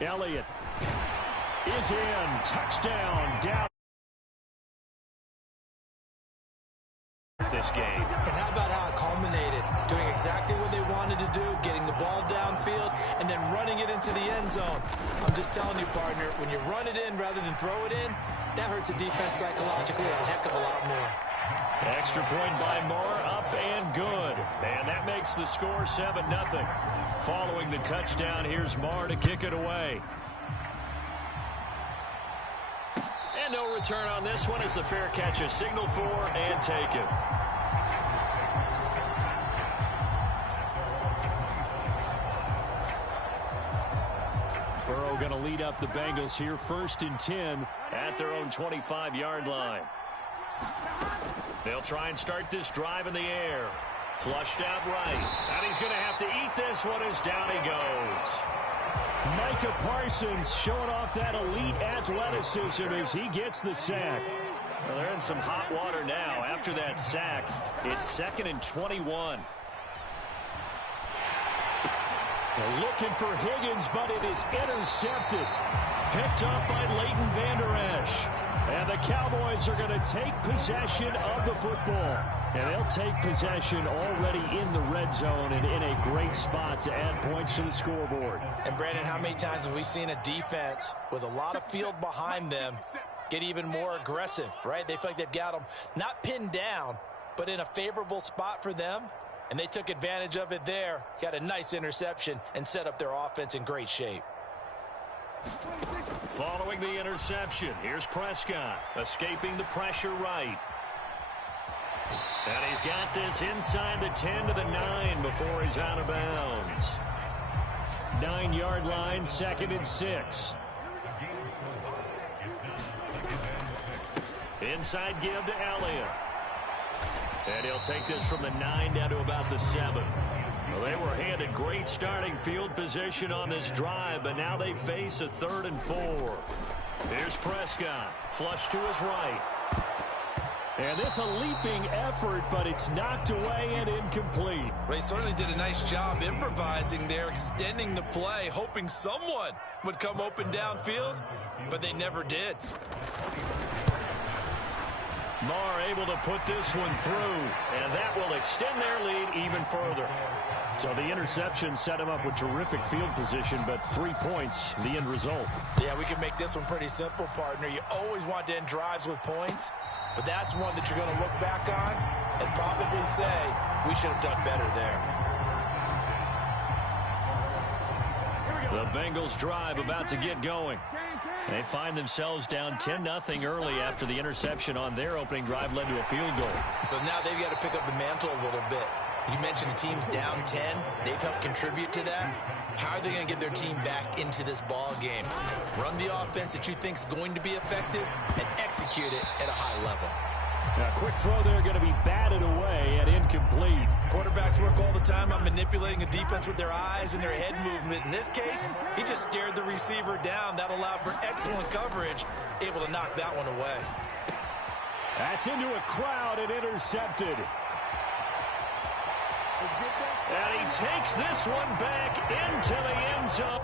Elliott is in. Touchdown. Down. This game. And how about how it culminated? Doing exactly what they wanted to do, getting the ball downfield, and then running it into the end zone. I'm just telling you, partner, when you run it in rather than throw it in, that hurts a defense psychologically a heck of a lot more. Extra point by Moore, up and good. And that makes the score 7-0. Following the touchdown, here's Moore to kick it away. And no return on this one as the fair catch is signaled for and taken. Burrow going to lead up the Bengals here, 1st and 10 at their own 25-yard line. They'll try and start this drive in the air. Flushed out right. And he's going to have to eat this one as down he goes. Micah Parsons showing off that elite athleticism as he gets the sack. Well, they're in some hot water now. After that sack, it's 2nd and 21. They're looking for Higgins, but it is intercepted. Picked up by Leighton Vander Esch. And the Cowboys are going to take possession of the football. And they'll take possession already in the red zone and in a great spot to add points to the scoreboard. And, Brandon, how many times have we seen a defense with a lot of field behind them get even more aggressive, right? They feel like they've got them not pinned down, but in a favorable spot for them. And they took advantage of it there, got a nice interception, and set up their offense in great shape. Following the interception, here's Prescott, escaping the pressure right. And he's got this inside the 10 to the 9 before he's out of bounds. 9-yard line, 2nd and 6. Inside give to Elliott. And he'll take this from the 9 down to about the 7. Well, they were handed great starting field position on this drive, but now they face a 3rd and 4. Here's Prescott, flush to his right. And this a leaping effort, but it's knocked away and incomplete. Well, he certainly did a nice job improvising there, extending the play, hoping someone would come open downfield, but they never did. Moore able to put this one through, and that will extend their lead even further. So the interception set him up with terrific field position, but 3 points, the end result. Yeah, we can make this one pretty simple, partner. You always want to end drives with points, but that's one that you're going to look back on and probably say, we should have done better there. The Bengals drive about to get going. They find themselves down 10-0 early after the interception on their opening drive led to a field goal. So now they've got to pick up the mantle a little bit. You mentioned the team's down 10. They've helped contribute to that. How are they going to get their team back into this ball game? Run the offense that you think is going to be effective and execute it at a high level. A quick throw there going to be batted away and incomplete. Quarterbacks work all the time on manipulating a defense with their eyes and their head movement. In this case, he just stared the receiver down. That allowed for excellent coverage, able to knock that one away. That's into a crowd and intercepted. And he takes this one back into the end zone.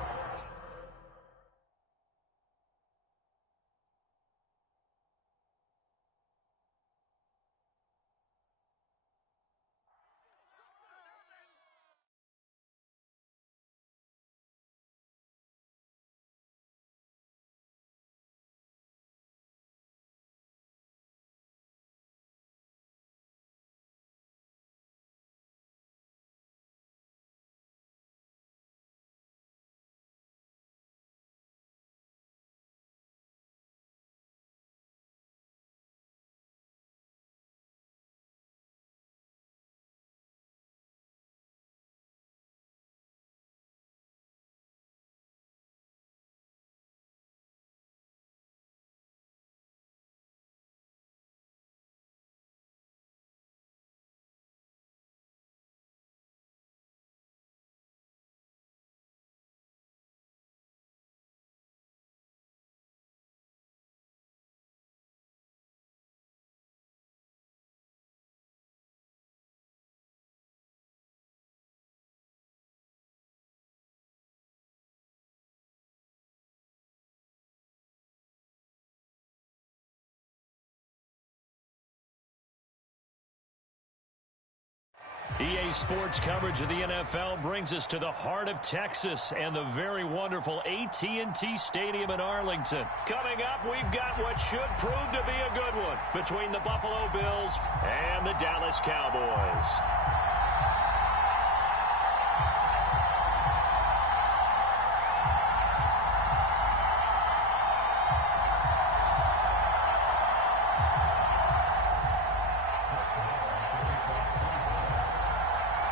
EA Sports coverage of the NFL brings us to the heart of Texas and the very wonderful AT&T Stadium in Arlington. Coming up, we've got what should prove to be a good one between the Buffalo Bills and the Dallas Cowboys.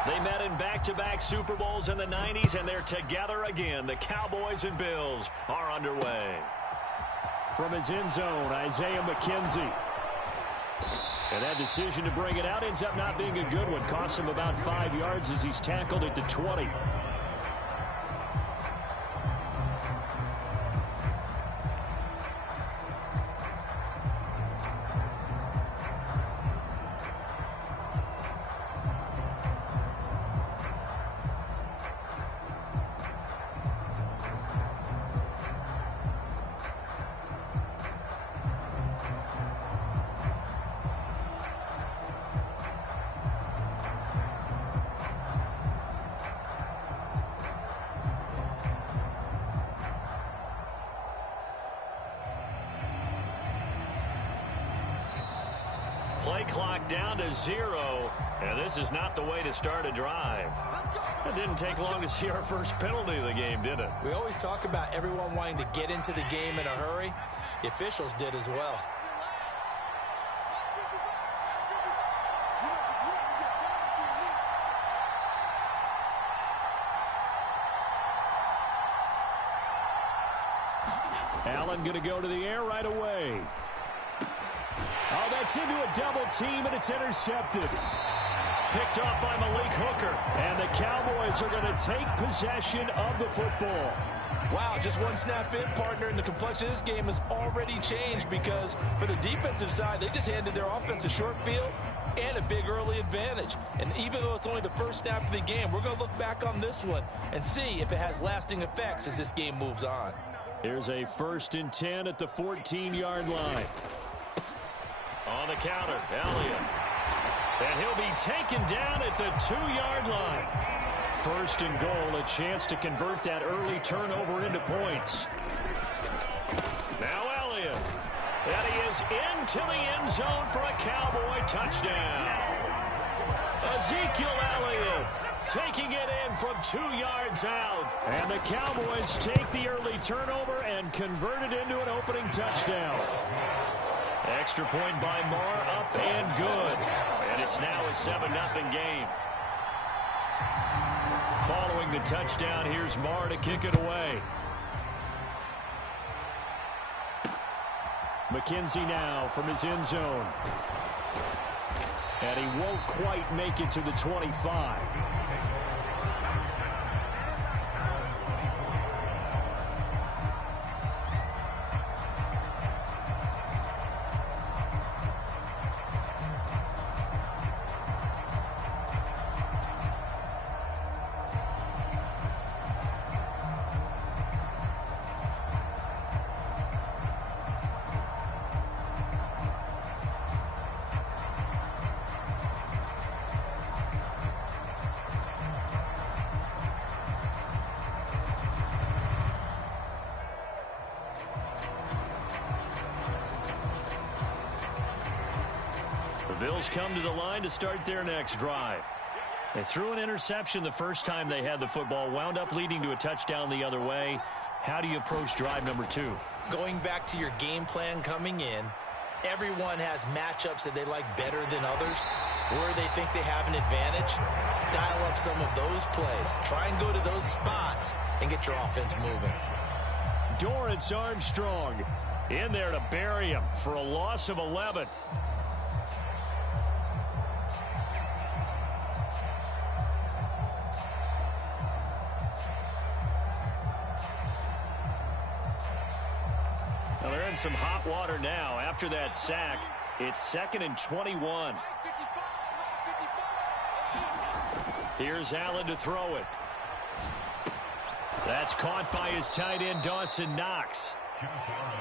They met in back-to-back Super Bowls in the 90s, and they're together again. The Cowboys and Bills are underway. From his end zone, Isaiah McKenzie. And that decision to bring it out ends up not being a good one. Costs him about 5 yards as he's tackled at the 20. Play clock down to 0, and this is not the way to start a drive. It didn't take long to see our first penalty of the game, did it? We always talk about everyone wanting to get into the game in a hurry. The officials did as well. Allen going to go to the air right away. Oh, that's into a double team, and it's intercepted. Picked off by Malik Hooker, and the Cowboys are going to take possession of the football. Wow, just one snap in, partner, and the complexion of this game has already changed because for the defensive side, they just handed their offense a short field and a big early advantage. And even though it's only the first snap of the game, we're going to look back on this one and see if it has lasting effects as this game moves on. Here's a 1st and 10 at the 14-yard line. On the counter, Elliott. And he'll be taken down at the 2-yard line. 1st and goal, a chance to convert that early turnover into points. Now Elliott. And he is into the end zone for a Cowboy touchdown. Ezekiel Elliott taking it in from 2 yards out. And the Cowboys take the early turnover and convert it into an opening touchdown. Extra point by Marr, up and good. And it's now a 7-0 game. Following the touchdown, here's Marr to kick it away. McKenzie now from his end zone. And he won't quite make it to the 25. The Bills come to the line to start their next drive. They threw an interception the first time they had the football, wound up leading to a touchdown the other way. How do you approach drive number 2? Going back to your game plan coming in, everyone has matchups that they like better than others, where they think they have an advantage. Dial up some of those plays. Try and go to those spots and get your offense moving. Dorrance Armstrong in there to bury him for a loss of 11. Now they're in some hot water now. After that sack, it's 2nd and 21. Here's Allen to throw it. That's caught by his tight end, Dawson Knox.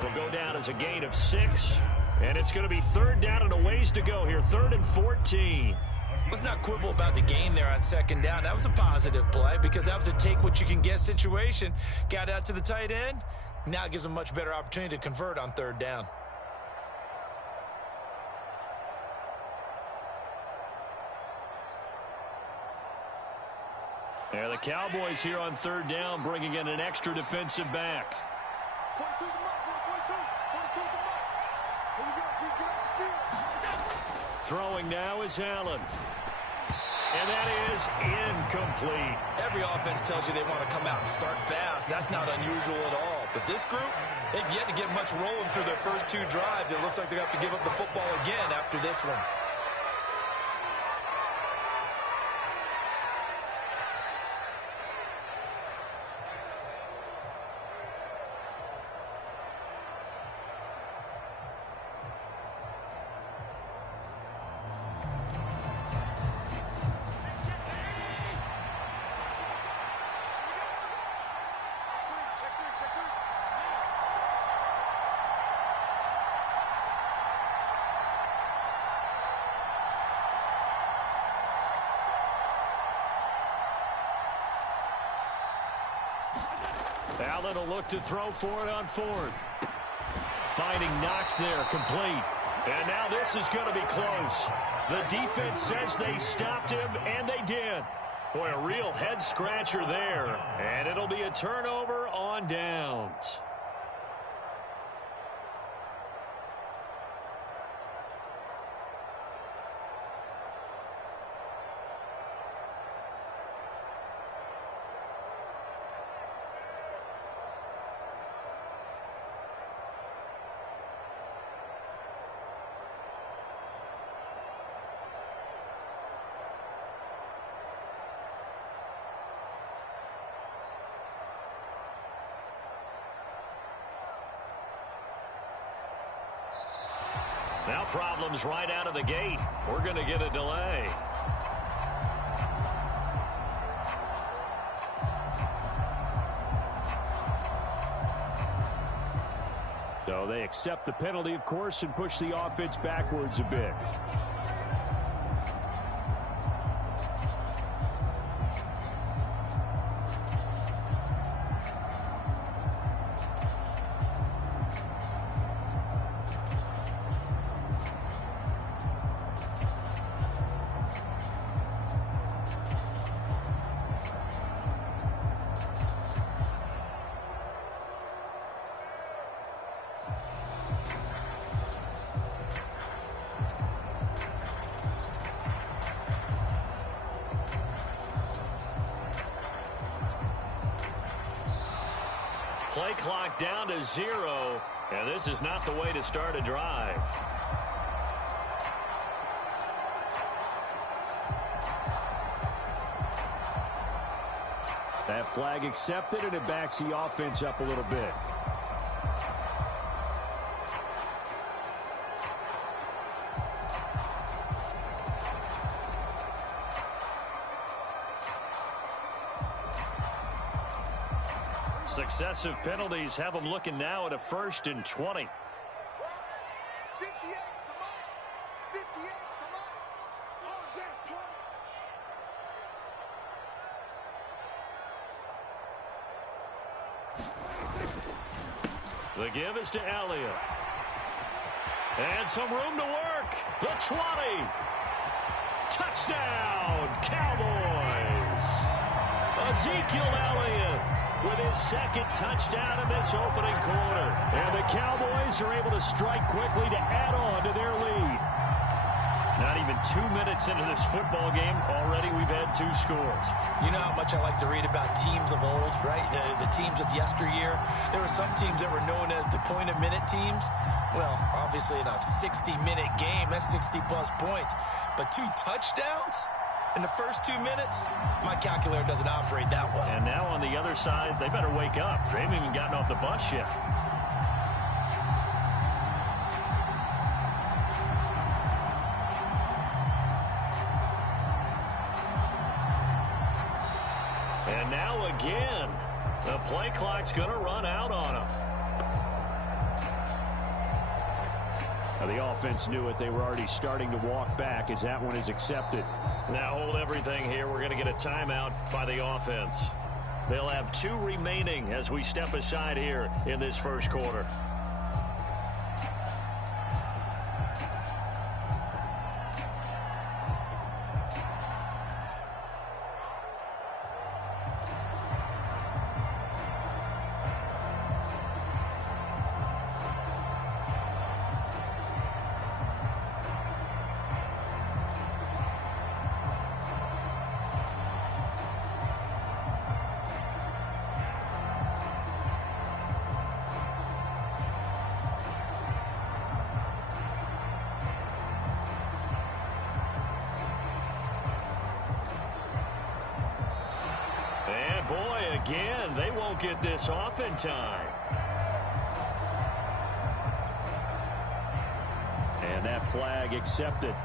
Will go down as a gain of 6. And it's going to be 3rd down and a ways to go here. 3rd and 14. Let's not quibble about the gain there on second down. That was a positive play because that was a take-what-you-can-get situation. Got out to the tight end. Now it gives them a much better opportunity to convert on third down. Yeah, the Cowboys here on third down, bringing in an extra defensive back. Throwing now is Allen. And that is incomplete. Every offense tells you they want to come out and start fast. That's not unusual at all. But this group, they've yet to get much rolling through their first two drives. It looks like they're going to have to give up the football again after this one. Allen will look to throw for it on fourth. Finding Knox there, complete. And now this is going to be close. The defense says they stopped him, and they did. Boy, a real head-scratcher there. And it'll be a turnover on downs. Now problems right out of the gate. We're going to get a delay. So they accept the penalty, of course, and push the offense backwards a bit. Play clock down to 0, and this is not the way to start a drive. That flag accepted, and it backs the offense up a little bit. Successive penalties have them looking now at a 1st and 20. The give is to Elliott. And some room to work. The 20. Touchdown, Cowboys. Ezekiel Elliott with his second touchdown in this opening quarter. And the Cowboys are able to strike quickly to add on to their lead. Not even 2 minutes into this football game, already we've had 2 scores. You know how much I like to read about teams of old, right? The teams of yesteryear. There were some teams that were known as the point-a-minute teams. Well, obviously in a 60-minute game, that's 60-plus points. But 2 touchdowns in the first 2 minutes? My calculator doesn't operate that well. And now on the other side, they better wake up. They haven't even gotten off the bus yet. And now again, the play clock's going to run out on them. The offense knew it. They were already starting to walk back as that one is accepted. Now hold everything here. We're going to get a timeout by the offense. They'll have 2 remaining as we step aside here in this first quarter. Again, they won't get this off in time. And that flag accepted.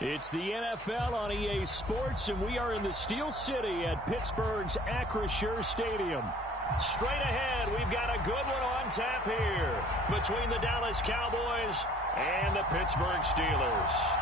It's the NFL on EA Sports, and we are in the Steel City at Pittsburgh's Acrisure Stadium. Straight ahead, we've got a good one on tap here between the Dallas Cowboys and the Pittsburgh Steelers.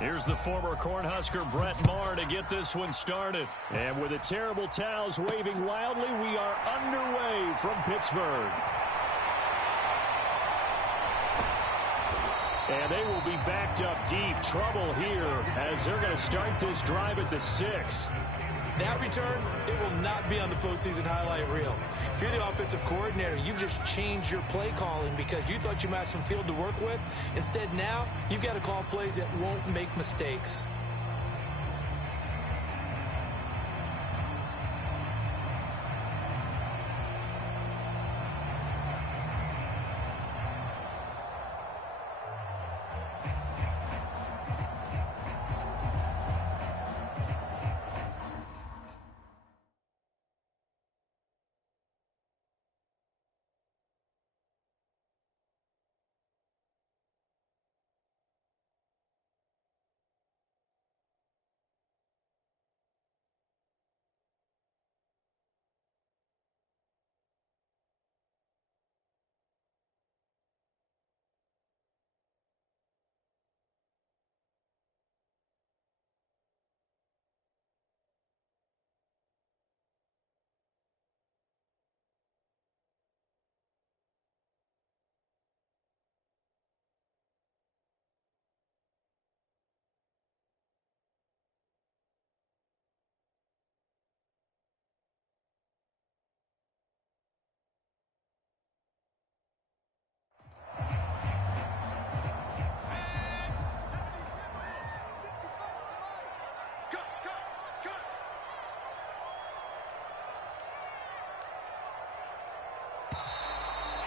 Here's the former Cornhusker Brett Maher to get this one started. And with the terrible towels waving wildly, we are underway from Pittsburgh. And they will be backed up deep. Trouble here as they're going to start this drive at the 6. That return, it will not be on the postseason highlight reel. If you're the offensive coordinator, you've just changed your play calling because you thought you might have some field to work with. Instead, now, you've got to call plays that won't make mistakes.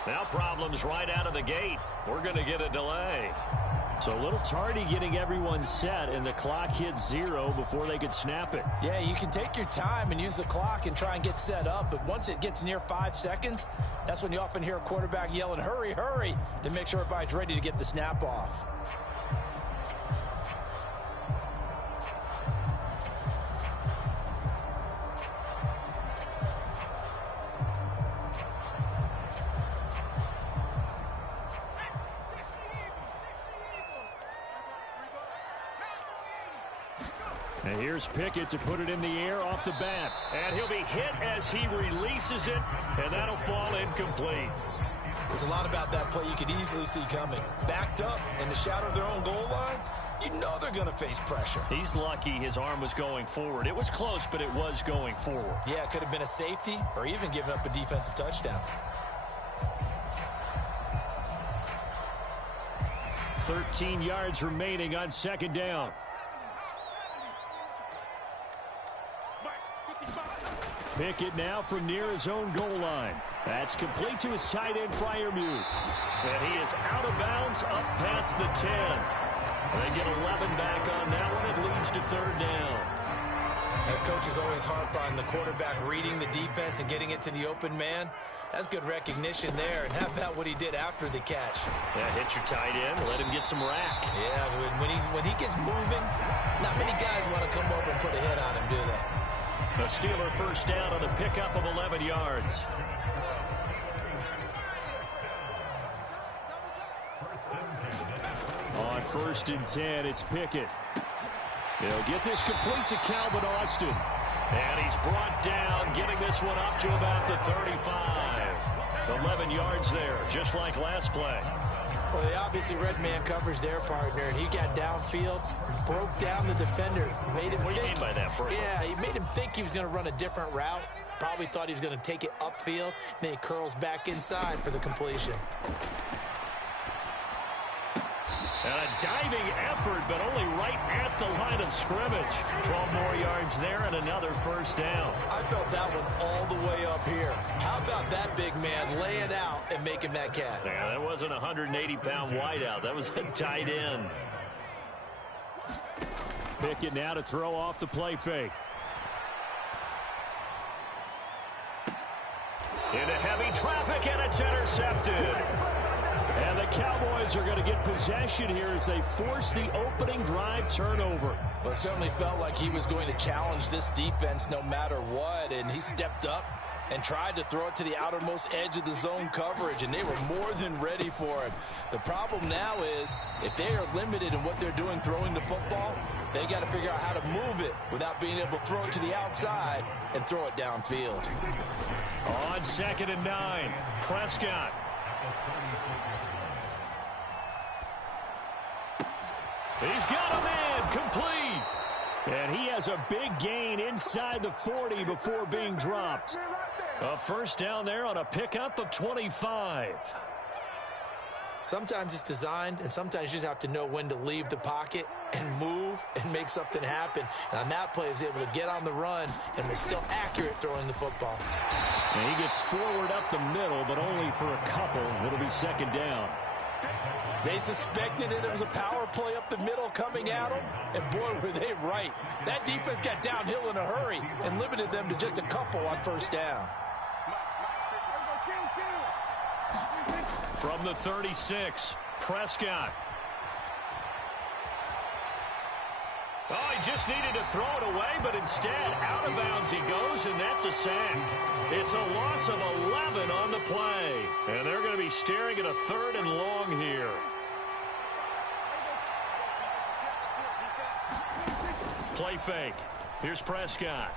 Now problems right out of the gate. We're going to get a delay. So a little tardy getting everyone set, and the clock hits 0 before they could snap it. Yeah, you can take your time and use the clock and try and get set up, but once it gets near 5 seconds, that's when you often hear a quarterback yelling, hurry, hurry, to make sure everybody's ready to get the snap off. And here's Pickett to put it in the air off the bat. And he'll be hit as he releases it, and that'll fall incomplete. There's a lot about that play you could easily see coming. Backed up in the shadow of their own goal line, you know they're going to face pressure. He's lucky his arm was going forward. It was close, but it was going forward. Yeah, it could have been a safety or even given up a defensive touchdown. 13 yards remaining on second down. Pickett now from near his own goal line. That's complete to his tight end, Freiermuth. And he is out of bounds up past the 10. They get 11 back on that one. It leads to third down. And coaches always harp on the quarterback reading the defense and getting it to the open man. That's good recognition there. And how about what he did after the catch? Yeah, hit your tight end, let him get some rack. Yeah, when he gets moving, not many guys want to come over and put a hit on him, do they? A Steeler first down on a pickup of 11 yards. On 1st and 10, it's Pickett. He'll get this complete to Calvin Austin. And he's brought down, getting this one up to about the 35. 11 yards there, just like last play. Well, they obviously red man covers their partner, and he got downfield, broke down the defender, made him What do you mean by that, Bert? Yeah, he made him think he was going to run a different route. Probably thought he was going to take it upfield. Then he curls back inside for the completion. And a diving effort, but only right at the line of scrimmage. 12 more yards there and another first down. I felt that one all the way up here. How about that big man laying out and making that catch? Yeah, that wasn't a 180-pound wideout. That was a tight end. Pickett now to throw off the play fake. Into heavy traffic, and it's intercepted. And the Cowboys are going to get possession here as they force the opening drive turnover. Well, it certainly felt like he was going to challenge this defense no matter what, and he stepped up and tried to throw it to the outermost edge of the zone coverage, and they were more than ready for it. The problem now is if they are limited in what they're doing throwing the football, they got to figure out how to move it without being able to throw it to the outside and throw it downfield. On 2nd and 9, Prescott. He's got him in, complete. And he has a big gain inside the 40 before being dropped. A first down there on a pickup of 25. Sometimes it's designed, and sometimes you just have to know when to leave the pocket and move and make something happen. And on that play, he was able to get on the run and was still accurate throwing the football. And he gets forward up the middle, but only for a couple. It'll be second down. They suspected it was a power play up the middle coming at them, and boy, were they right. That defense got downhill in a hurry and limited them to just a couple on first down. From the 36, Prescott. Oh, he just needed to throw it away, but instead, out of bounds he goes, and that's a sack. It's a loss of 11 on the play. And they're going to be staring at a 3rd and long here. Play fake. Here's Prescott.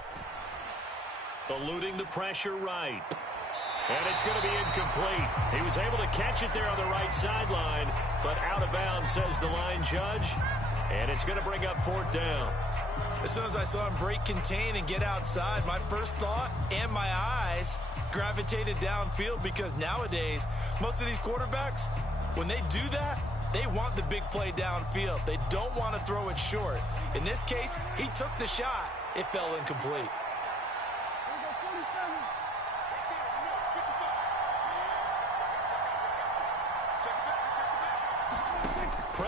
Eluding the pressure right. And it's going to be incomplete. He was able to catch it there on the right sideline, but out of bounds, says the line judge. And it's going to bring up 4th down. As soon as I saw him break contain and get outside, my first thought and my eyes gravitated downfield, because nowadays, most of these quarterbacks, when they do that, they want the big play downfield. They don't want to throw it short. In this case, he took the shot. It fell incomplete.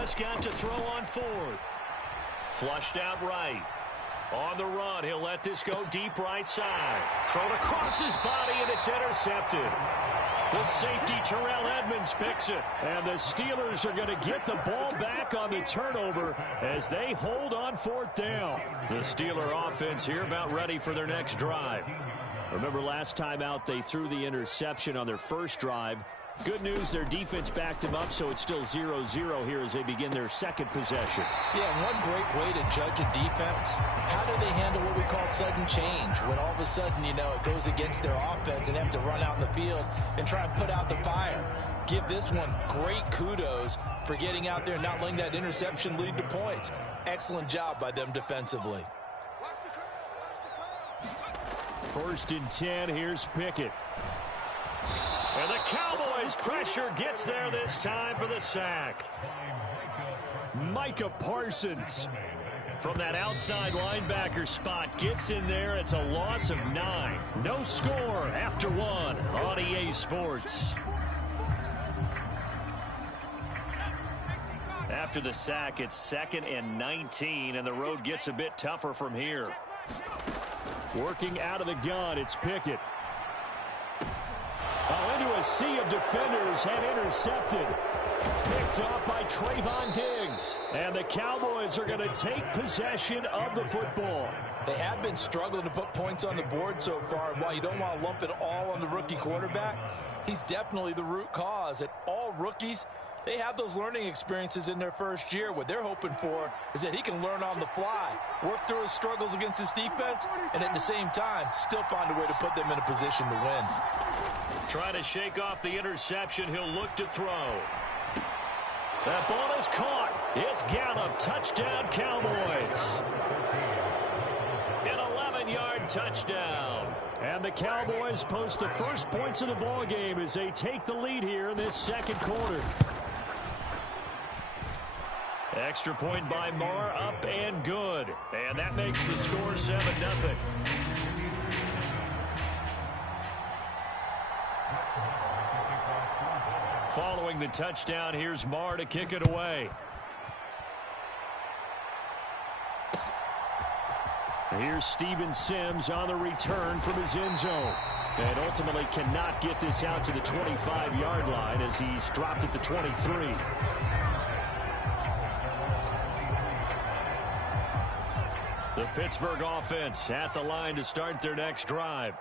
just got to throw on fourth. Flushed out right. On the run, he'll let this go deep right side. Thrown across his body, and it's intercepted. The safety, Terrell Edmonds, picks it. And the Steelers are going to get the ball back on the turnover as they hold on fourth down. The Steeler offense here about ready for their next drive. Remember last time out, they threw the interception on their first drive. Good news, their defense backed them up, so it's still 0-0 here as they begin their second possession. Yeah, one great way to judge a defense, how do they handle what we call sudden change? When all of a sudden, you know, it goes against their offense and they have to run out in the field and try and put out the fire. Give this one great kudos for getting out there and not letting that interception lead to points. Excellent job by them defensively. First and 10, here's Pickett. And the Cowboys' pressure gets there this time for the sack. Micah Parsons from that outside linebacker spot gets in there. It's a loss of 9. No score after 1 on EA Sports. After the sack, it's 2nd and 19, and the road gets a bit tougher from here. Working out of the gun, it's Pickett. Into a sea of defenders and intercepted. Picked off by Trayvon Diggs. And the Cowboys are going to take possession of the football. They have been struggling to put points on the board so far. And while you don't want to lump it all on the rookie quarterback, he's definitely the root cause. And all rookies, they have those learning experiences in their first year. What they're hoping for is that he can learn on the fly, work through his struggles against his defense, and at the same time, still find a way to put them in a position to win. Trying to shake off the interception. He'll look to throw. That ball is caught. It's Gallup. Touchdown, Cowboys. An 11-yard touchdown. And the Cowboys post the first points of the ball game as they take the lead here in this second quarter. Extra point by Marr, up and good. And that makes the score 7-0. Following the touchdown, here's Marr to kick it away. Here's Steven Sims on the return from his end zone. And ultimately cannot get this out to the 25-yard line as he's dropped at the 23. The Pittsburgh offense at the line to start their next drive.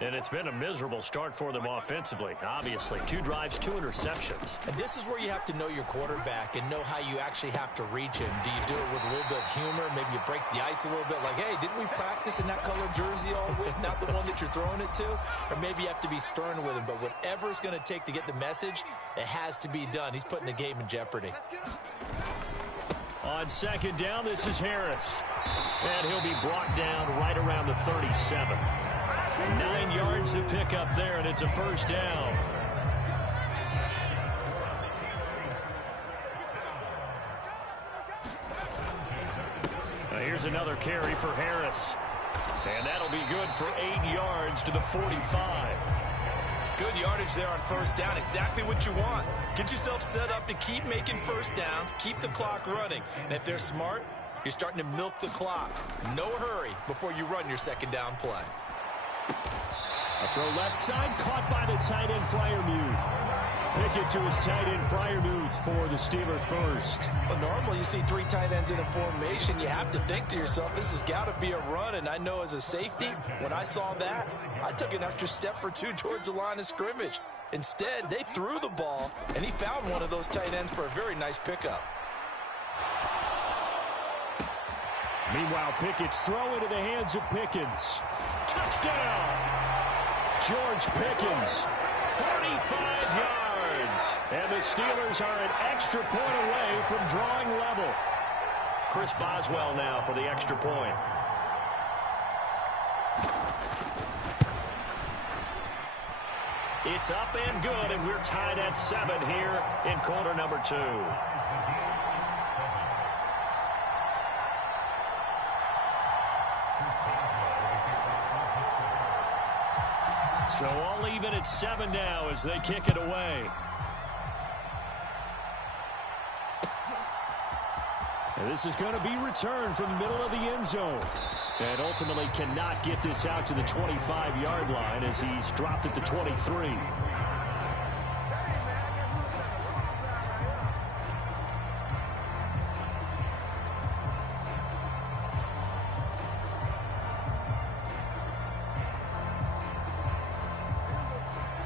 And it's been a miserable start for them offensively, obviously. 2 drives, 2 interceptions. And this is where you have to know your quarterback and know how you actually have to reach him. Do you do it with a little bit of humor? Maybe you break the ice a little bit like, hey, didn't we practice in that colored jersey all week, not the one that you're throwing it to? Or maybe you have to be stern with him. But whatever it's going to take to get the message, it has to be done. He's putting the game in jeopardy. On second down, this is Harris. And he'll be brought down right around the 37. 9 yards to pick up there, and it's a first down. Now here's another carry for Harris. And that'll be good for 8 yards to the 45. Good yardage there on first down. Exactly what you want. Get yourself set up to keep making first downs, keep the clock running. And if they're smart, you're starting to milk the clock. No hurry before you run your second down play. A throw left side, caught by the tight end, Freiermuth. Pickett to his tight end, Freiermuth, for the Steeler first. Well, normally you see 3 tight ends in a formation. You have to think to yourself, this has got to be a run. And I know as a safety, when I saw that, I took an extra step or 2 towards the line of scrimmage. Instead, they threw the ball, and he found one of those tight ends for a very nice pickup. Meanwhile, Pickett's throw into the hands of Pickens. Touchdown! George Pickens, 45 yards. And the Steelers are an extra point away from drawing level. Chris Boswell now for the extra point. It's up and good, and we're tied at 7 here in quarter number 2. So all even at 7 now as they kick it away. This is going to be returned from the middle of the end zone. And ultimately cannot get this out to the 25-yard line as he's dropped at the 23.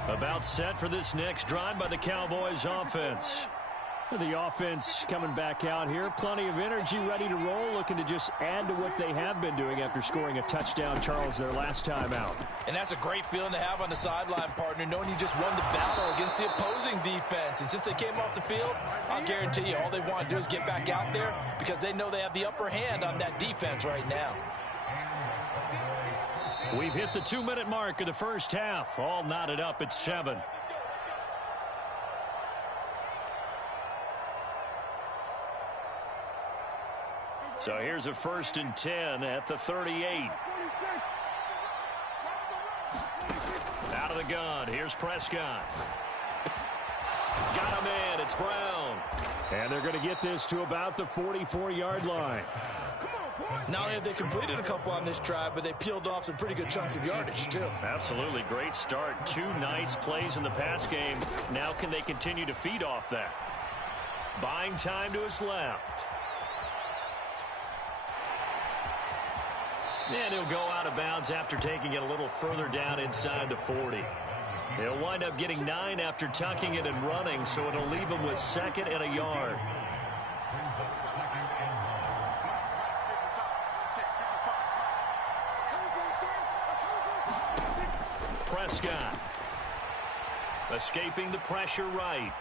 About set for this next drive by the Cowboys offense. The offense coming back out here. Plenty of energy, ready to roll, looking to just add to what they have been doing after scoring a touchdown, Charles, their last time out. And that's a great feeling to have on the sideline, partner, knowing you just won the battle against the opposing defense. And since they came off the field, I'll guarantee you all they want to do is get back out there because they know they have the upper hand on that defense right now. We've hit the 2-minute mark of the first half. All knotted up at 7. So here's a 1st and 10 at the 38. Out of the gun. Here's Prescott. Got him in. It's Brown. And they're going to get this to about the 44-yard line. Not only have they completed a couple on this drive, but they peeled off some pretty good chunks of yardage, too. Absolutely. Great start. 2 nice plays in the pass game. Now can they continue to feed off that? Buying time to his left. And he'll go out of bounds after taking it a little further down inside the 40. He'll wind up getting 9 after tucking it and running, so it'll leave him with 2nd and a yard. Prescott escaping the pressure right.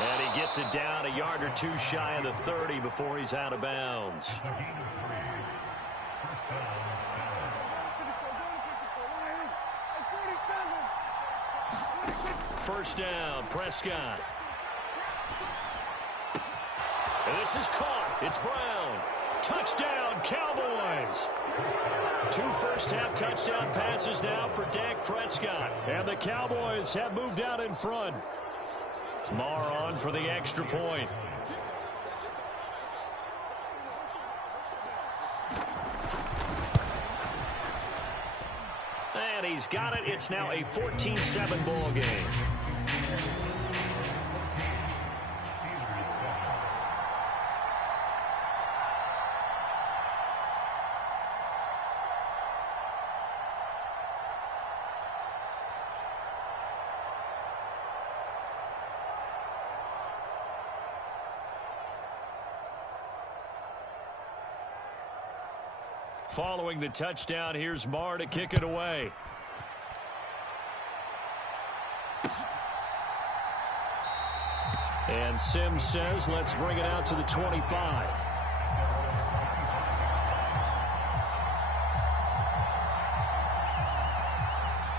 And he gets it down a yard or 2 shy of the 30 before he's out of bounds. First down, Prescott. And this is caught. It's Brown. Touchdown, Cowboys. 2 first-half touchdown passes now for Dak Prescott. And the Cowboys have moved out in front. Marr on for the extra point. And he's got it. It's now a 14-7 ball game. Following the touchdown, here's Marr to kick it away. And Sims says, let's bring it out to the 25.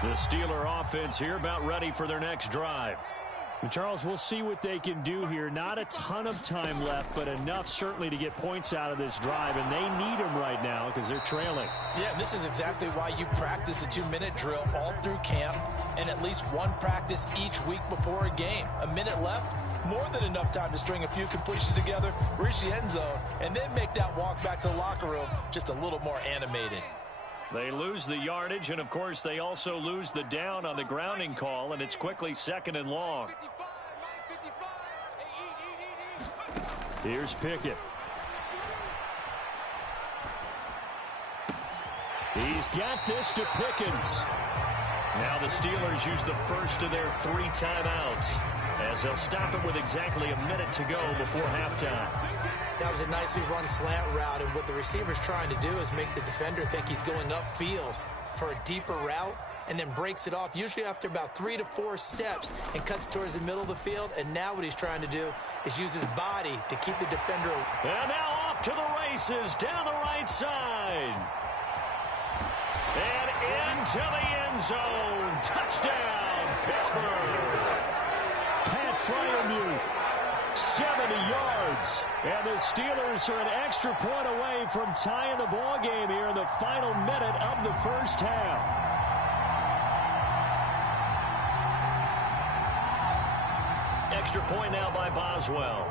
The Steeler offense here about ready for their next drive. Charles, we'll see what they can do here. Not a ton of time left, but enough certainly to get points out of this drive, and they need them right now because they're trailing. Yeah, and this is exactly why you practice a 2-minute drill all through camp and at least one practice each week before a game. A minute left, more than enough time to string a few completions together, reach the end zone, and then make that walk back to the locker room just a little more animated. They lose the yardage, and, of course, they also lose the down on the grounding call, and it's quickly 2nd and long. Here's Pickett. He's got this to Pickens. Now the Steelers use the first of their 3 timeouts as they'll stop it with exactly a minute to go before halftime. That was a nicely run slant route, and what the receiver's trying to do is make the defender think he's going upfield for a deeper route and then breaks it off, usually after about 3 to 4 steps, and cuts towards the middle of the field. And now what he's trying to do is use his body to keep the defender. And now off to the races down the right side. And into the end zone. Touchdown, Pittsburgh. Pat Fryermuth, 70 yards. And the Steelers are an extra point away from tying the ball game here in the final minute of the first half. Extra point now by Boswell.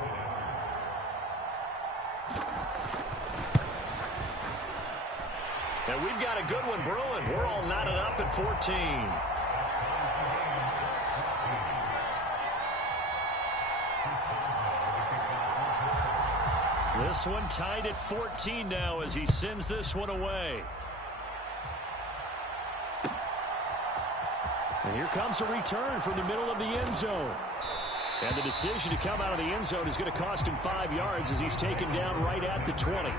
And we've got a good one brewing. We're all knotted up at 14. This one tied at 14 now as he sends this one away. And here comes a return from the middle of the end zone. And the decision to come out of the end zone is going to cost him 5 yards as he's taken down right at the 20.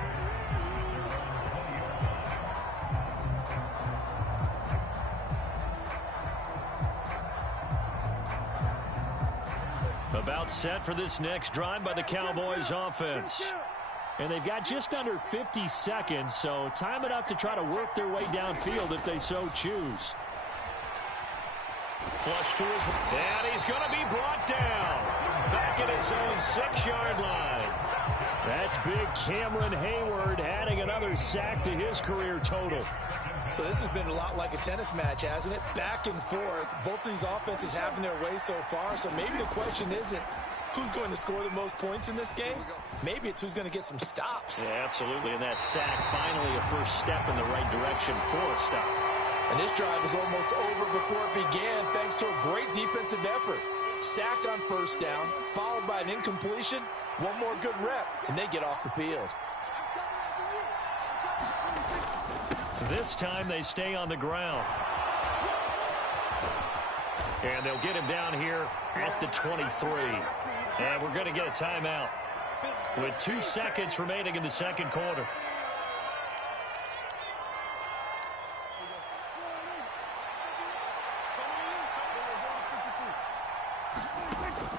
About set for this next drive by the Cowboys offense. And they've got just under 50 seconds, so time enough to try to work their way downfield if they so choose. Flush to his, and he's going to be brought down. Back at his own 6-yard line. That's big Cameron Hayward adding another sack to his career total. So this has been a lot like a tennis match, hasn't it? Back and forth. Both of these offenses having their way so far. So maybe the question isn't who's going to score the most points in this game. Maybe it's who's going to get some stops. Yeah, absolutely. And that sack finally a first step in the right direction for a stop. And this drive is almost over before it began thanks to a great defensive effort. Sack on first down, followed by an incompletion. One more good rep, and they get off the field. This time they stay on the ground. And they'll get him down here at the 23. And we're going to get a timeout with 2 seconds remaining in the second quarter.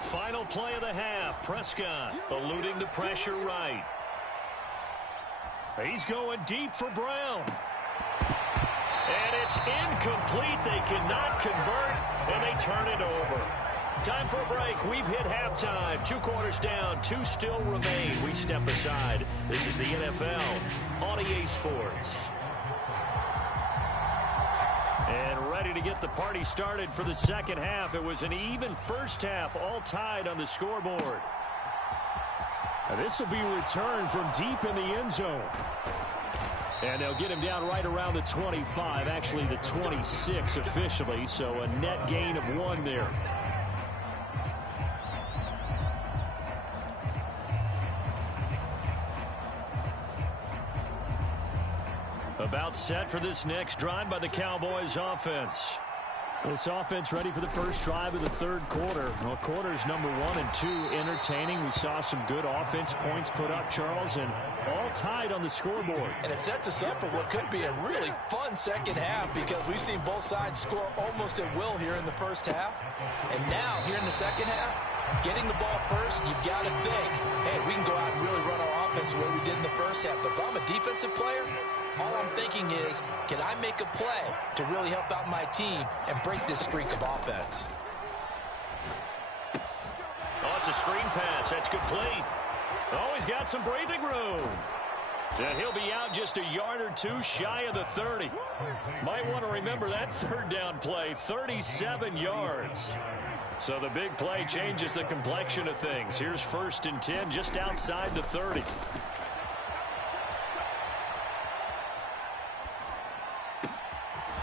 Final play of the half. Prescott eluding the pressure right. He's going deep for Brown. And it's incomplete. They cannot convert, and they turn it over. Time for a break. We've hit halftime. 2 quarters down. 2 still remain. We step aside. This is the NFL on EA Sports. And ready to get the party started for the second half. It was an even first half, all tied on the scoreboard. Now this will be a return from deep in the end zone. And they'll get him down right around the 25, actually the 26 officially, so a net gain of 1 there. About set for this next drive by the Cowboys offense. This offense ready for the first drive of the third quarter. Well, quarters number 1 and 2 entertaining. We saw some good offense points put up, Charles, and all tied on the scoreboard. And it sets us up for what could be a really fun second half because we've seen both sides score almost at will here in the first half. And now, here in the second half, getting the ball first, you've got to think, hey, we can go out and really run our offense the way we did in the first half. But if I'm a defensive player, all I'm thinking is, can I make a play to really help out my team and break this streak of offense? Oh, it's a screen pass. That's complete. Oh, he's got some breathing room. And he'll be out just a yard or 2 shy of the 30. Might want to remember that third down play, 37 yards. So the big play changes the complexion of things. Here's 1st and 10 just outside the 30.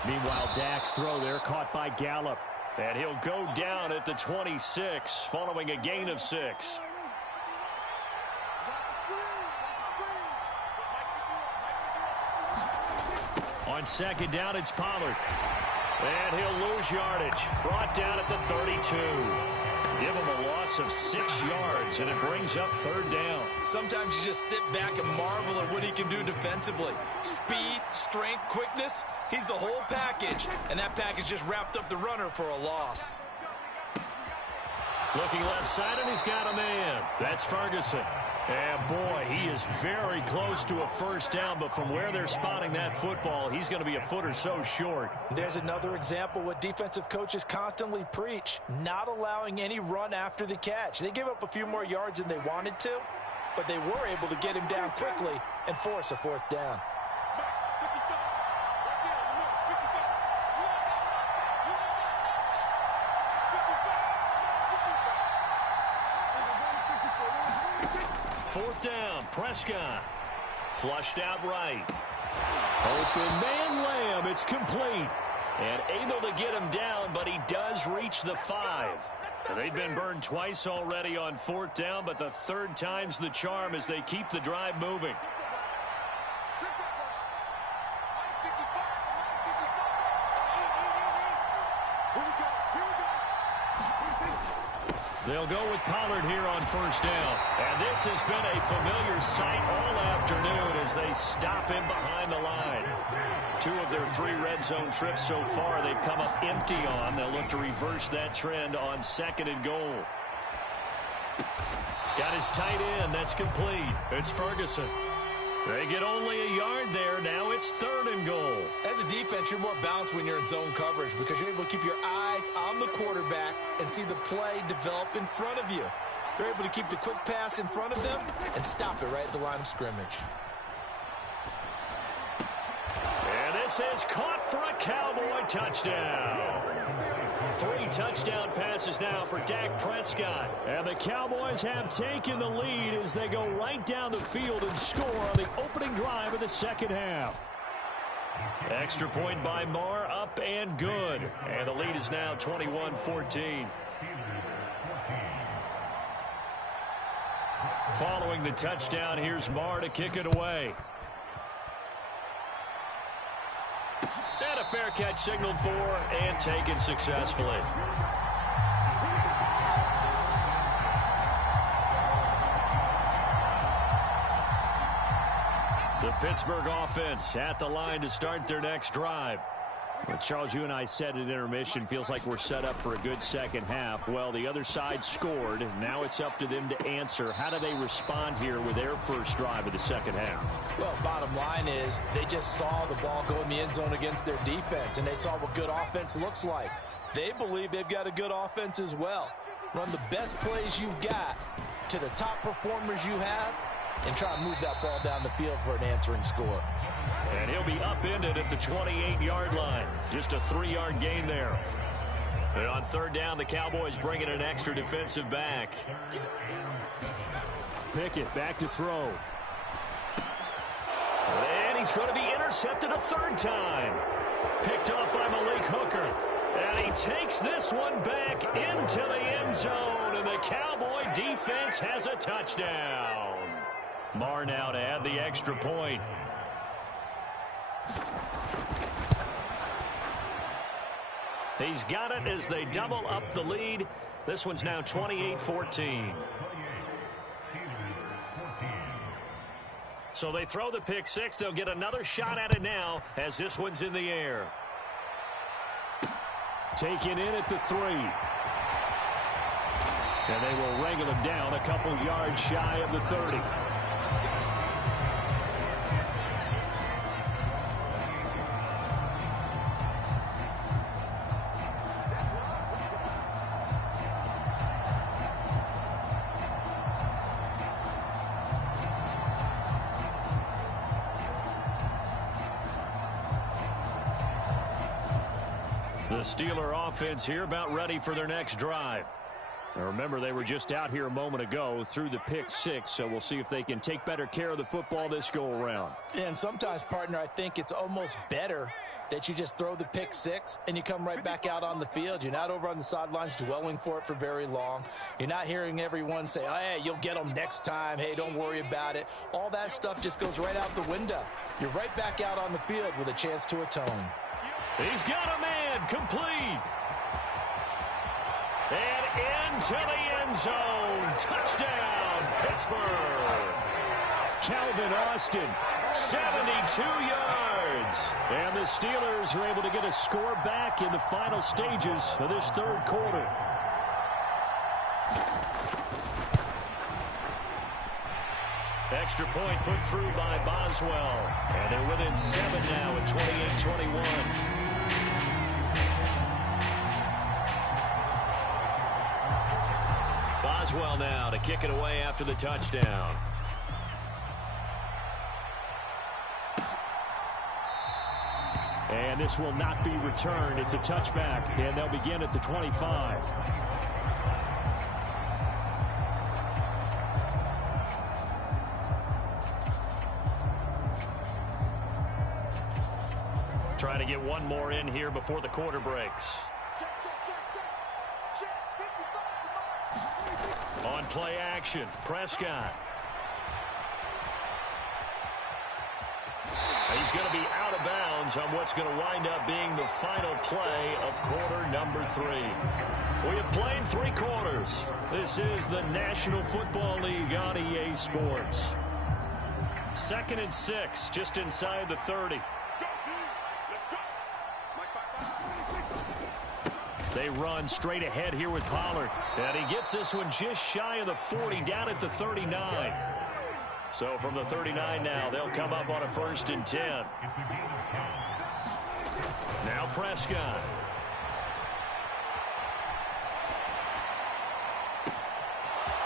Meanwhile, Dak's throw there caught by Gallup. And he'll go down at the 26 following a gain of 6. On second down, it's Pollard. And he'll lose yardage. Brought down at the 32. Give him a loss of 6 yards, and it brings up 3rd down. Sometimes you just sit back and marvel at what he can do defensively. Speed, strength, quickness. He's the whole package, and that package just wrapped up the runner for a loss. Looking left side, and he's got a man. That's Ferguson. And, boy, he is very close to a first down, but from where they're spotting that football, he's going to be a foot or so short. There's another example what defensive coaches constantly preach, not allowing any run after the catch. They gave up a few more yards than they wanted to, but they were able to get him down quickly and force a 4th down. Fourth down, Prescott. Flushed out right. Open man Lamb. It's complete. And able to get him down, but he does reach the 5. They've been burned twice already on 4th down, but the 3rd time's the charm as they keep the drive moving. They'll go with Pollard here on 1st down. And this has been a familiar sight all afternoon as they stop him behind the line. 2 of their 3 red zone trips so far they've come up empty on. They'll look to reverse that trend on 2nd and goal. Got his tight end. That's complete. It's Ferguson. They get only a yard there. Now it's 3rd and goal. As a defense, you're more balanced when you're in zone coverage because you're able to keep your eyes on the quarterback and see the play develop in front of you. They're able to keep the quick pass in front of them and stop it right at the line of scrimmage. And this is caught for a Cowboy touchdown. 3 touchdown passes now for Dak Prescott. And the Cowboys have taken the lead as they go right down the field and score on the opening drive of the 2nd half. Extra point by Marr, up and good. And the lead is now 21-14. Following the touchdown, here's Marr to kick it away. And a fair catch signaled for and taken successfully. The Pittsburgh offense at the line to start their next drive. Well, Charles, you and I said at intermission, feels like we're set up for a good 2nd half. Well, the other side scored. Now it's up to them to answer. How do they respond here with their first drive of the 2nd half? Well, bottom line is they just saw the ball go in the end zone against their defense, and they saw what good offense looks like. They believe they've got a good offense as well. Run the best plays you've got to the top performers you have, and try to move that ball down the field for an answering score. And he'll be upended at the 28-yard line. Just a 3-yard gain there. And on 3rd down, the Cowboys bring in an extra defensive back. Pickett back to throw. And he's going to be intercepted a 3rd time. Picked off by Malik Hooker. And he takes this one back into the end zone. And the Cowboy defense has a touchdown. Marr now to add the extra point. He's got it as they double up the lead. This one's now 28-14. So they throw the pick 6. They'll get another shot at it now as this one's in the air. Taken in at the 3. And they will wrangle him down a couple yards shy of the 30. The Steeler offense here about ready for their next drive. Now remember, they were just out here a moment ago through the pick 6, so we'll see if they can take better care of the football this go-around. And sometimes, partner, I think it's almost better that you just throw the pick 6 and you come right back out on the field. You're not over on the sidelines dwelling for it for very long. You're not hearing everyone say, oh, hey, you'll get them next time. Hey, don't worry about it. All that stuff just goes right out the window. You're right back out on the field with a chance to atone. He's got a man, complete. And into the end zone. Touchdown, Pittsburgh. Calvin Austin. 72 yards. And the Steelers are able to get a score back in the final stages of this 3rd quarter. Extra point put through by Boswell. And they're within 7 now at 28-21. Boswell now to kick it away after the touchdown. And this will not be returned. It's a touchback, and they'll begin at the 25. Trying to get one more in here before the quarter breaks. On play action, Prescott. He's going to be out of bounds on what's going to wind up being the final play of quarter number 3. We have played 3 quarters. This is the National Football League on EA Sports. 2nd and 6, just inside the 30. They run straight ahead here with Pollard. And he gets this one just shy of the 40, down at the 39. So from the 39 now, they'll come up on a 1st and 10. Now Prescott.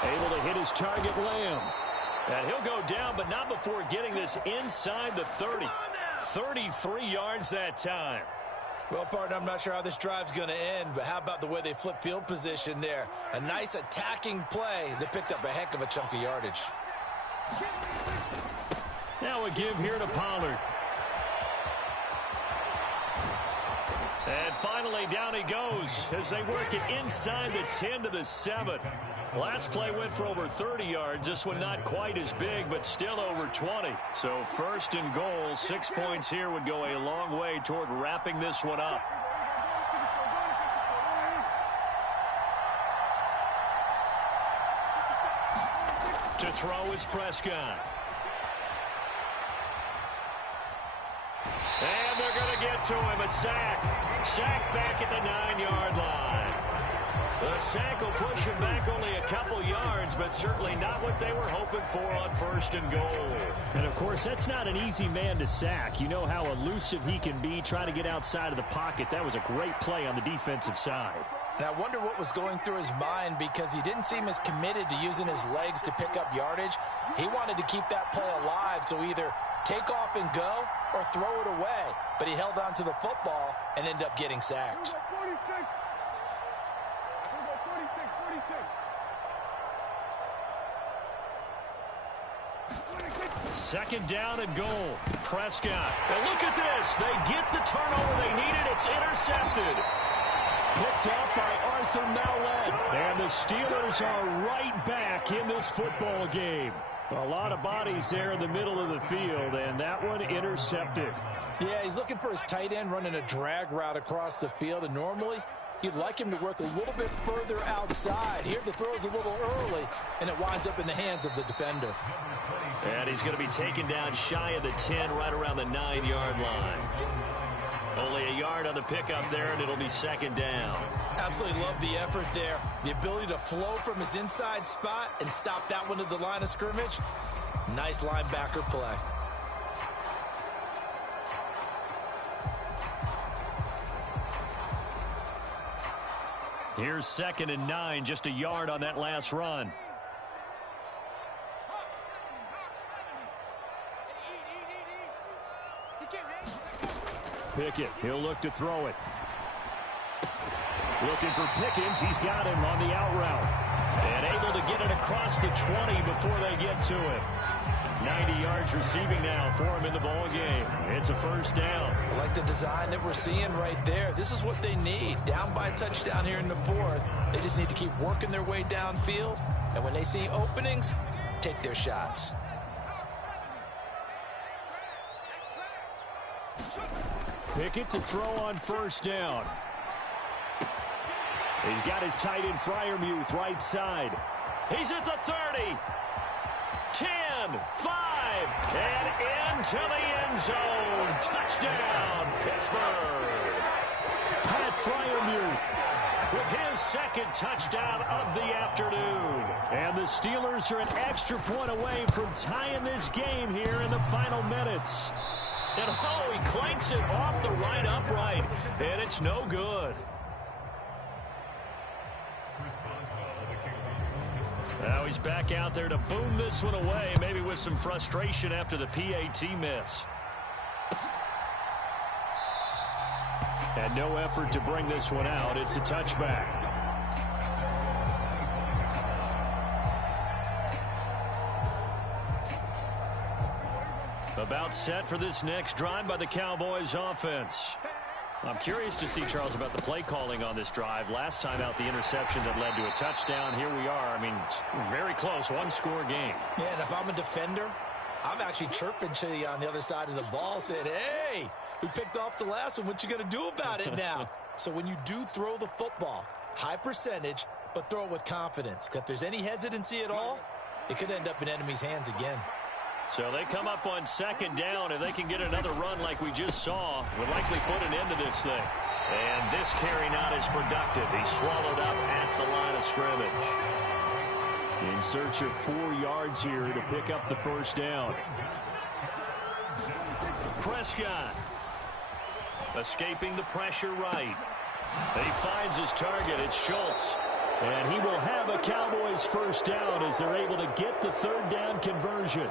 Able to hit his target, Lamb. And he'll go down, but not before getting this inside the 30. 33 yards that time. Well, partner, I'm not sure how this drive's going to end, but how about the way they flip field position there? A nice attacking play that picked up a heck of a chunk of yardage. Now a give here to Pollard. And finally down he goes as they work it inside the 10 to the 7. Last play went for over 30 yards. This one not quite as big, but still over 20. So 1st and goal, 6 points here would go a long way toward wrapping this one up. To throw is Prescott. And they're going to get to him. A sack. Sack back at the 9-yard line. The sack will push him back only a couple yards, but certainly not what they were hoping for on 1st and goal. And, of course, that's not an easy man to sack. You know how elusive he can be, trying to get outside of the pocket. That was a great play on the defensive side. And I wonder what was going through his mind, because he didn't seem as committed to using his legs to pick up yardage. He wanted to keep that play alive, so either take off and go or throw it away. But he held on to the football and ended up getting sacked. Second down and goal. Prescott. And look at this. They get the turnover they needed. It's intercepted. Picked up by Arthur Mallett. And the Steelers are right back in this football game. A lot of bodies there in the middle of the field, and that one intercepted. Yeah, he's looking for his tight end running a drag route across the field, and normally you'd like him to work a little bit further outside. Here the throw's a little early, and it winds up in the hands of the defender. And he's going to be taken down shy of the 10, right around the 9-yard line. Only a yard on the pickup there, and it'll be 2nd down. Absolutely love the effort there. The ability to flow from his inside spot and stop that one at the line of scrimmage. Nice linebacker play. Here's 2nd and 9, just a yard on that last run. Pickett, he'll look to throw it. Looking for Pickens. He's got him on the out route. And able to get it across the 20 before they get to it. 90 yards receiving now for him in the ball game. It's a 1st down. I like the design that we're seeing right there. This is what they need. Down by a touchdown here in the 4th. They just need to keep working their way downfield. And when they see openings, take their shots. Pickett to throw on 1st down. He's got his tight end Freiermuth right side. He's at the 30. 10, 5, and into the end zone. Touchdown, Pittsburgh. Pat Freiermuth with his 2nd touchdown of the afternoon. And the Steelers are an extra point away from tying this game here in the final minutes. And oh, he clanks it off the right upright, and it's no good. Now he's back out there to boom this one away, maybe with some frustration after the PAT miss. And no effort to bring this one out. It's a touchback. About gets set for this next drive by the Cowboys offense. I'm curious to see, Charles, about the play calling on this drive. Last time out, the interception that led to a touchdown. Here we are. I mean, very close, one-score game. Yeah, and if I'm a defender, I'm actually chirping to you on the other side of the ball, saying, hey, we picked off the last one. What you going to do about it now? So when you do throw the football, high percentage, but throw it with confidence. Because if there's any hesitancy at all, it could end up in enemy's hands again. So they come up on second down, and they can get another run like we just saw. Would likely put an end to this thing. And this carry not as productive. He's swallowed up at the line of scrimmage. In search of 4 yards here to pick up the first down. Prescott escaping the pressure right. He finds his target. It's Schultz. And he will have a Cowboys first down as they're able to get the third down conversion.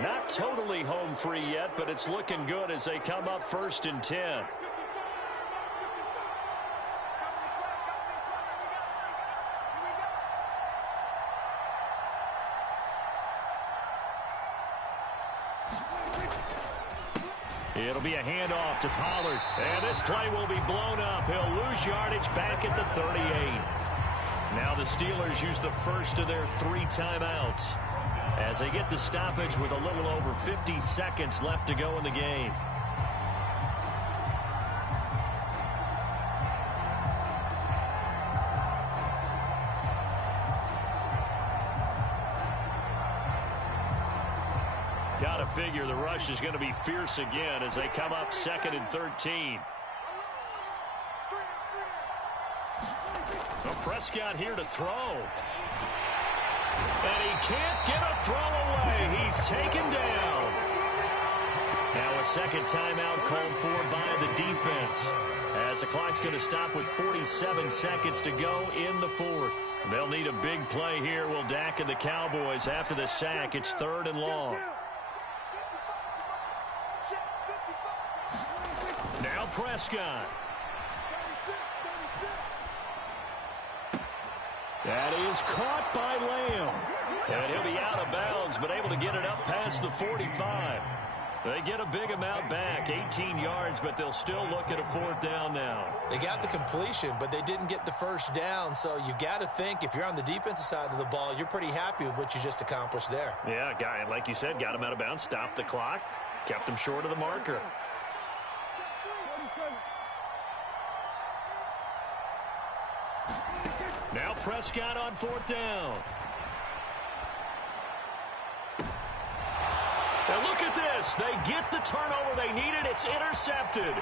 Not totally home free yet, but it's looking good as they come up 1st and 10. It'll be a handoff to Pollard. And this play will be blown up. He'll lose yardage back at the 38. Now the Steelers use the first of their 3 timeouts as they get the stoppage with a little over 50 seconds left to go in the game. Got to figure the rush is going to be fierce again as they come up 2nd and 13. Well, Prescott here to throw. And he can't get a throw away. He's taken down. Now a second timeout called for by the defense, as the clock's going to stop with 47 seconds to go in the 4th. They'll need a big play here, will Dak and the Cowboys. After the sack, it's 3rd and long. Now Prescott. That is caught by Lamb. And he'll be out of bounds, but able to get it up past the 45. They get a big amount back, 18 yards, but they'll still look at a 4th down now. They got the completion, but they didn't get the first down. So you got to think if you're on the defensive side of the ball, you're pretty happy with what you just accomplished there. Yeah, guy, like you said, got him out of bounds, stopped the clock, kept him short of the marker. Now Prescott on 4th down. And look at this. They get the turnover they needed. It's intercepted.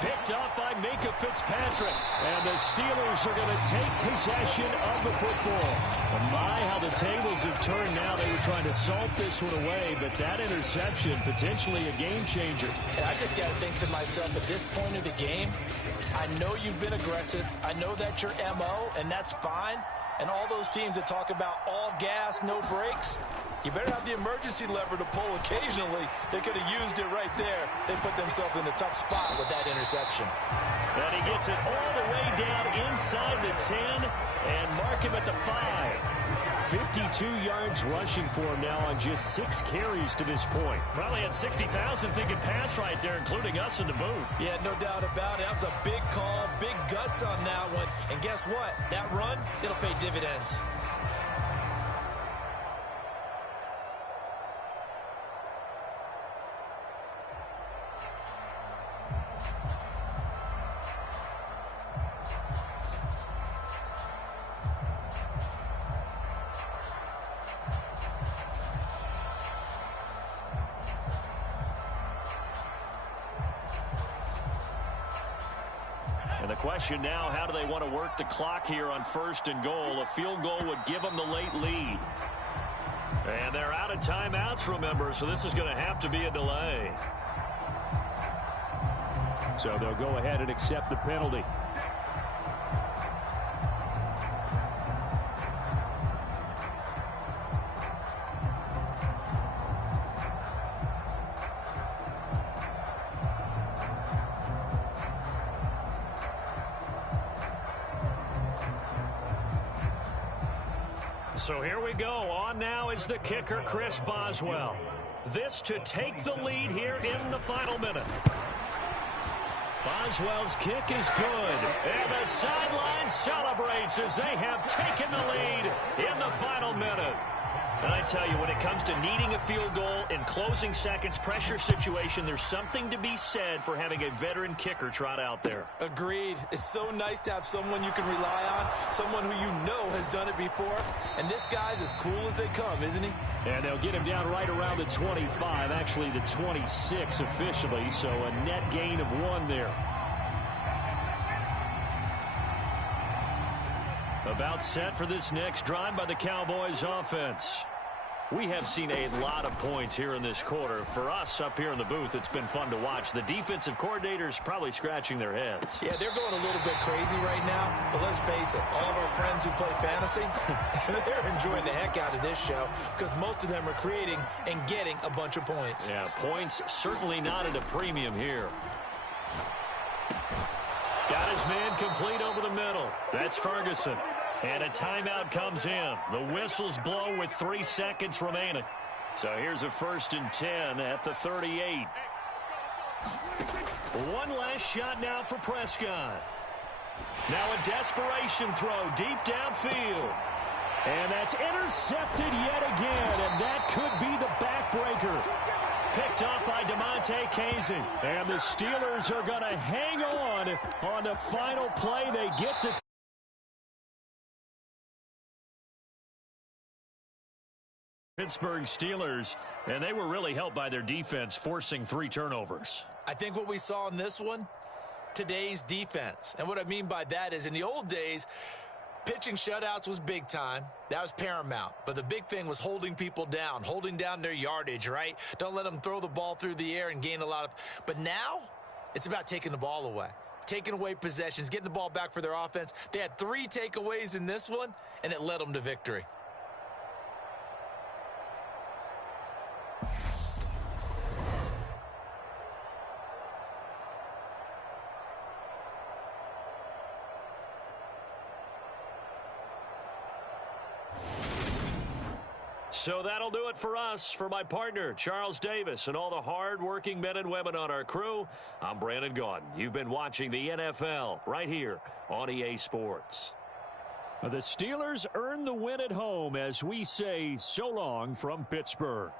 Picked up by Minka Fitzpatrick. And the Steelers are going to take possession of the football. And my, how the tables have turned now. They were trying to salt this one away, but that interception, potentially a game changer. And I just got to think to myself, at this point of the game, I know you've been aggressive. I know that's your MO, and that's fine. And all those teams that talk about all gas, no brakes, you better have the emergency lever to pull occasionally. They could have used it right there. They put themselves in a tough spot with that interception. And he gets it all the way down inside the 10 and mark him at the 5. 52 yards rushing for him now on just 6 carries to this point. Probably had 60,000 thinking pass right there, including us in the booth. Yeah, no doubt about it. That was a big call, big guts on that one. And guess what? That run, it'll pay dividends. And the question now, how do they want to work the clock here on 1st and goal? A field goal would give them the late lead. And they're out of timeouts, remember, so this is going to have to be a delay. So they'll go ahead and accept the penalty. So here we go. On now is the kicker, Chris Boswell. This to take the lead here in the final minute. Boswell's kick is good. And the sideline celebrates as they have taken the lead in the final minute. And I tell you, when it comes to needing a field goal in closing seconds pressure situation, there's something to be said for having a veteran kicker trot out there. Agreed. It's so nice to have someone you can rely on, someone who you know has done it before. And this guy's as cool as they come, isn't he? And they'll get him down right around the 25, actually the 26 officially, so a net gain of 1 there. About set for this next drive by the Cowboys offense. We have seen a lot of points here in this quarter. For us up here in the booth, it's been fun to watch. The defensive coordinators probably scratching their heads. Yeah, they're going a little bit crazy right now. But let's face it, all of our friends who play fantasy, they're enjoying the heck out of this show because most of them are creating and getting a bunch of points. Yeah, points certainly not at a premium here. Got his man complete over the middle. That's Ferguson. And a timeout comes in. The whistles blow with 3 seconds remaining. So here's a 1st and 10 at the 38. One last shot now for Prescott. Now a desperation throw deep downfield. And that's intercepted yet again, and that could be the backbreaker. Picked up by DeMonte Casey. And the Steelers are going to hang on the final play. They get the Pittsburgh Steelers, and they were really helped by their defense forcing 3 turnovers. I think what we saw in this one, today's defense. And what I mean by that is in the old days, pitching shutouts was big time. That was paramount. But the big thing was holding people down, holding down their yardage, right? Don't let them throw the ball through the air and gain a lot of. But now it's about taking the ball away, taking away possessions, getting the ball back for their offense. They had 3 takeaways in this one, and it led them to victory. So that'll do it for us. For my partner, Charles Davis, and all the hard-working men and women on our crew, I'm Brandon Gaudin. You've been watching the NFL right here on EA Sports. The Steelers earn the win at home as we say so long from Pittsburgh.